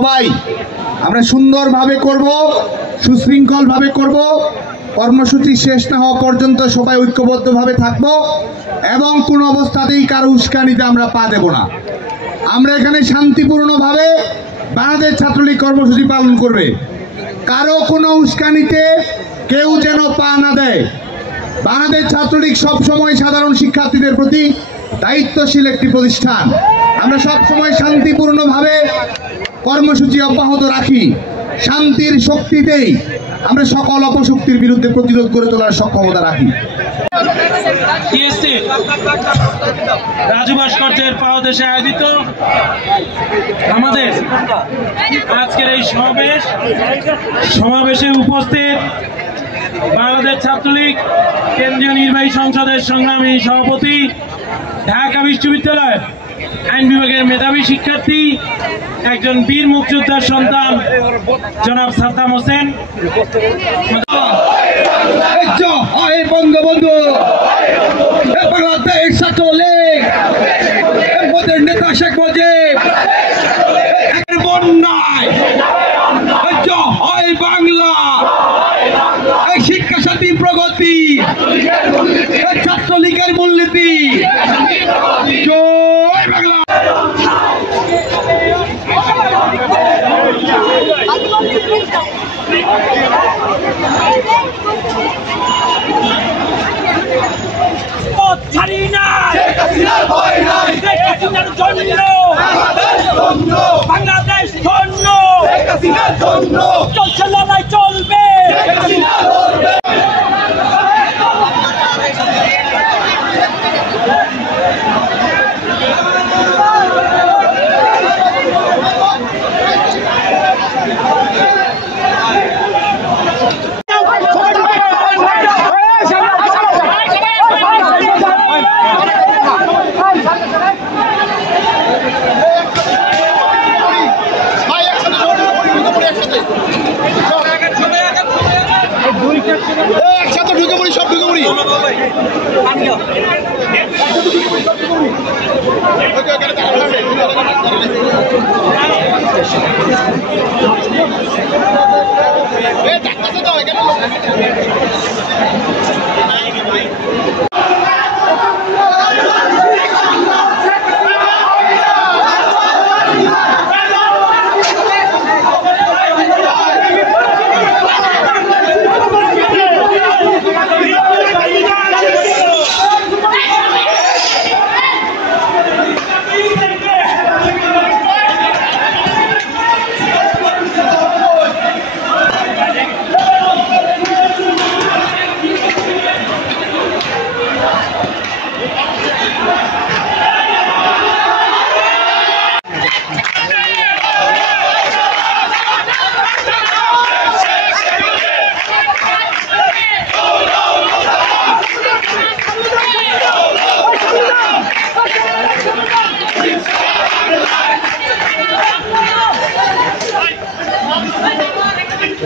সবাই আমরা সুন্দরভাবে করব, সুশৃঙ্খলভাবে করব। কর্মসূচি শেষ না হওয়া পর্যন্ত সবাই ঐক্যবদ্ধভাবে থাকব এবং কোনো অবস্থাতেই কারো উস্কানিতে আমরা পা দেব না। আমরা এখানে শান্তিপূর্ণভাবে বাংলাদেশ ছাত্রলীগ কর্মসূচি পালন করবে। কারো কোনো উস্কানিতে কেউ যেন পা না দেয়। বাংলাদেশ ছাত্রলীগ সবসময় সাধারণ শিক্ষার্থীদের প্রতি দায়িত্বশীল একটি প্রতিষ্ঠান। আমরা সবসময় শান্তিপূর্ণভাবে কর্মসূচি অব্যাহত রাখি। শান্তির শক্তিতেই আমরা সকল অপশক্তির বিরুদ্ধে প্রতিরোধ গড়ে তোলার সক্ষমতা রাখি। রাজু ভাস্কর্যের পাদদেশে আয়োজিত আমাদের আজকের এই সমাবেশে উপস্থিত বাংলাদেশ ছাত্রলীগ কেন্দ্রীয় নির্বাহী সংসদের সংগ্রামী সভাপতি, ঢাকা বিশ্ববিদ্যালয় আইন বিভাগের মেধাবী শিক্ষার্থী, একজন বীর মুক্তিযোদ্ধার সন্তান জনাব সাদ্দাম হোসেন। বঙ্গবন্ধু বাংলাদেশ ছাত্রলীগ নেতা শেখ মুজিব বন্যায় হয় বাংলা, শিক্ষা সাথী প্রগতি, ছাত্রলীগের মূলনীতি, জয় বাংলা। ছাড়ি না বাংলাদেশ ধন্য, চলছে লড়াই চলবে। একসাথে ঢুকে পড়ি, সব ঢুকে পড়ি।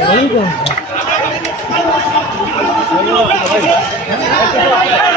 Ahí